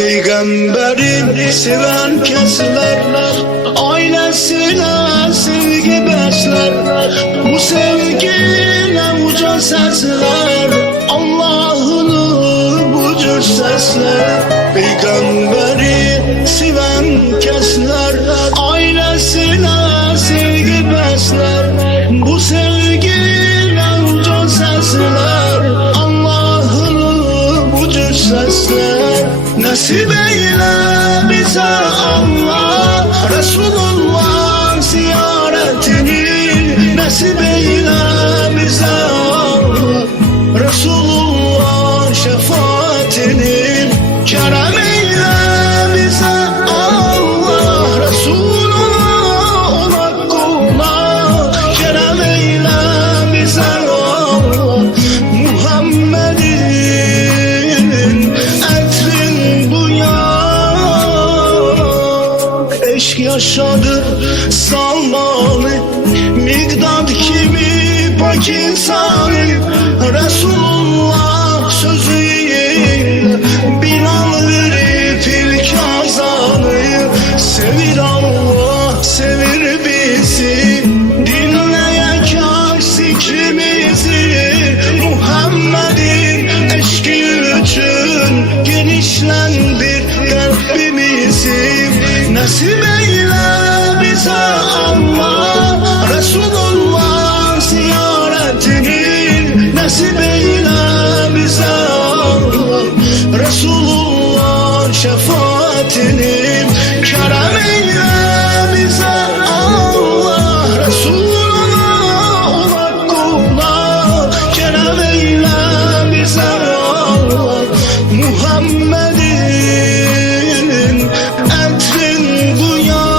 Peygamberi seven kesler, ailesine sevgi besler. Bu sevgiyle uca sesler, Allah'ını bucur sesler. Peygamberi seven kesler, ailesine sevgi besler. Bu sevgiyle uca sesler, Allah'ını bucur sesler. Nasip eyle bize Allah, Resulullah ziyaretini. Nasip eyle bize Allah, Resulullah şefaatini. Kerem eyle bize Allah, Resulullah ona kula. Kerem eyle bize Allah, Muhammed'in yaşadı Salman'ı, Migdad kimi pak insanı. Resulullah sözüyle Bilal verip ilk azanı. Sevir Allah, sevir bizi, dinleyek zikrimizi. Muhammed'in eşki için genişlendir kalbimizi. Nasip eyle bize Allah, Resulullah ziyaretini. Nasip eyle bize Allah, Resulullah şefaatini. Kerem eyle bize Allah, Resulullah ona kula. Kerem eyle bize Allah, Muhammed'in etrin duya.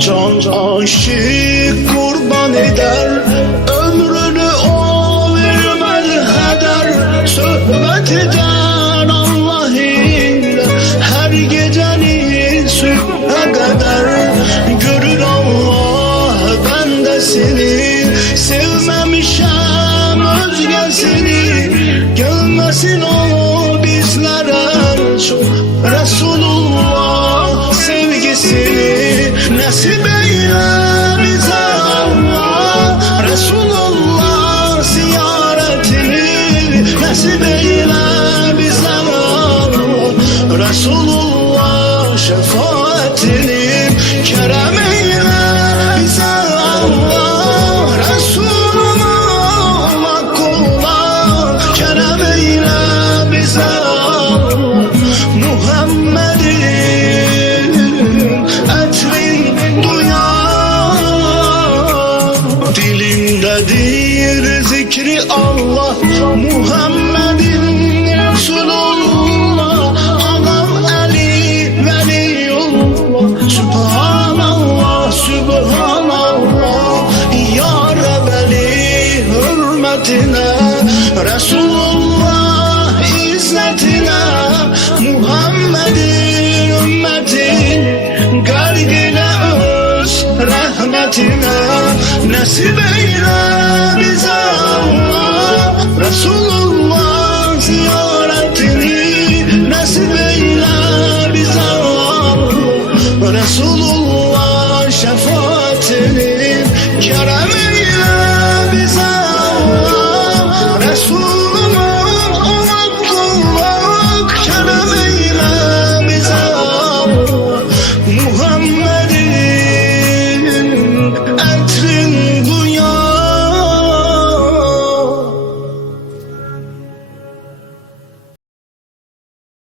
Can aşık kurban eder, ömrünü o vermez heder. Sohbet eder Allah ile her gecenin sübhe kadar. Görür Allah ben de seni, sevmemişem özgesini. Gelmesin o bizlere çok Resulullah sevgisini. Nasip eyle bize Allah, Resulullah ziyaretini. Nasip eyle bize Allah, Resulullah şefaatini. Kerem eyle bize Allah, Resulullah ona kula. Kerem eyle bize Allah, Muhammed'in dilindedir zikri Allah, Muhammed'in Resulullah. Ağam Ali Veliyullah, Sübhanallah, Sübhanallah. Ya Rebeli hürmetine, Resulullah izzetine. Muhammed'in ümmetin kalbine öz rahmetine. Nasip